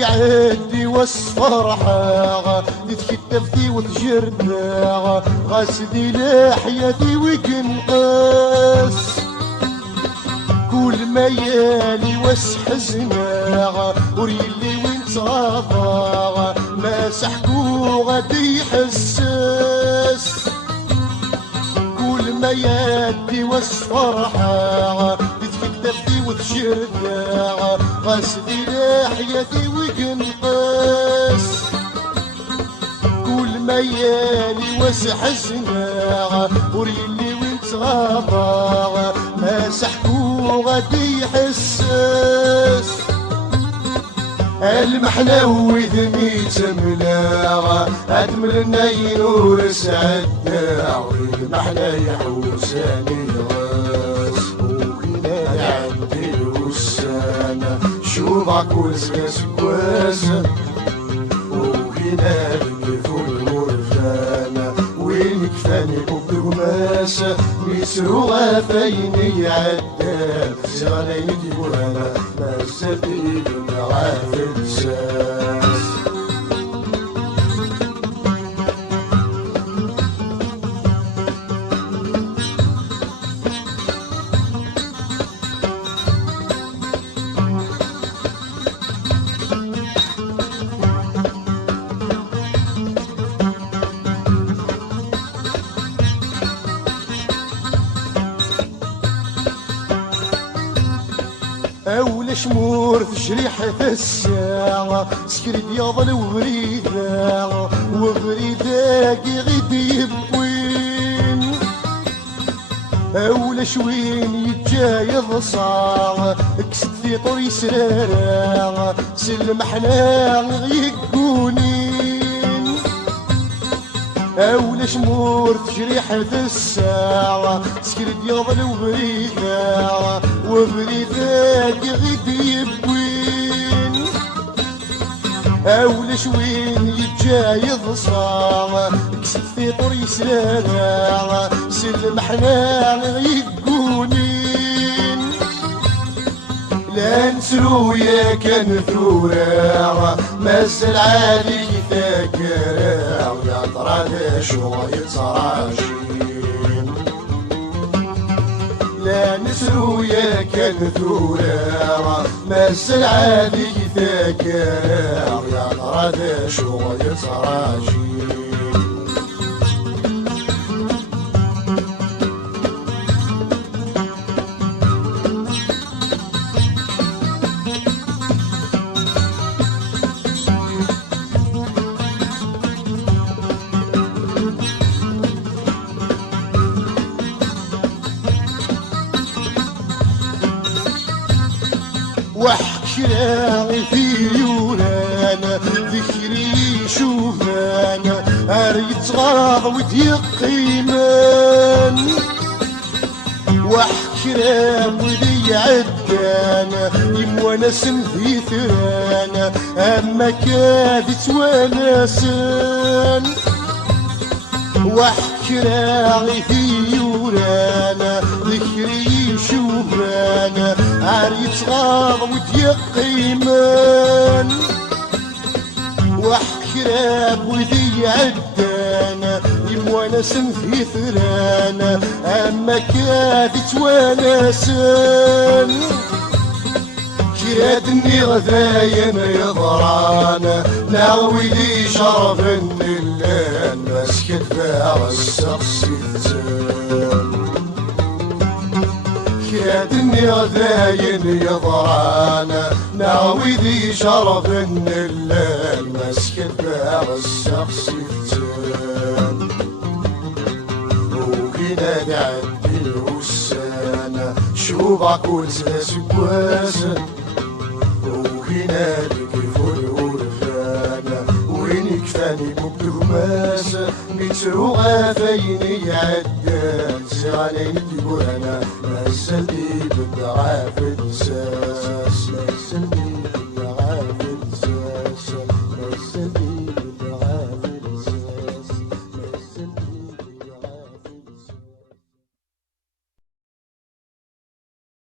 يعدي وصفرحة تتكتفتي وتجرنا غاسدي لحياتي وكنقص كل ما يالي وسحزنا وريلي وين صافا ما سحكو غادي يحسس كل ما يدي وسفرحة تتكتفتي وتشرنا غاسدي لحياتي وكنقص كل ما يالي وسحزنا وريلي وين صافا ما سحكو غادي يحسس المحلاوي ذميت ملاغة أدملنا ينور سعدنا والمحلا يحوساني راس وكنا عندي الوسانة شوفك وسكاس كواسة وكنا بكيف المرفانة وين كفاني بقماسة ميسرو غافيني عدال سغني ديوانا ما سبيل عافل ساس أول شمور تجريحة الساعة سكري بياض الوريدة وغريدة غيد يبوين أول شوين يتجايض صاع اكسد في طري سرارة سلم حنا يقونين أول شمور تجريحة الساعة سكري بياض الوريدة وبريداك غد يبوين أول شوين يتجايض صاع كسب في طري سلاغة سلم حنا يقونين لا نسلو يا كان ثورة مازال عالي ذاكرة ويا طراد شو يتصراشين لا نسلو يا كان ثورة مازال عالي ذاكرة ويا طراد شو يتصراشين وحك شراعي في يورانا ذكري شوفانا اريد صغار وتيقيمان وحك شراعي ذي عدانا يموانا سم في ثرانا اما كاذي توانسان وحك شراعي في يورانا ذكري شوفانا عريت صغار وتيقيمان وحك شراب وذي عدانا يموانا سم في ثرانا اما كاذي توانسان شرادني غذايا ما يضرانا ناوي لي شرف الليل مسكت بها السقسي شرادني غذايا يضرانا ناوي لي شرف الليل مسكت بها السقسي وكنا نعدي الوسانة شوفك ونساس كواسة وهنا بكيف الورفانة وين يكفاني بقماسة مترو غافيني عدال سغالين تقول أنا مسلتي بالضعاف الساس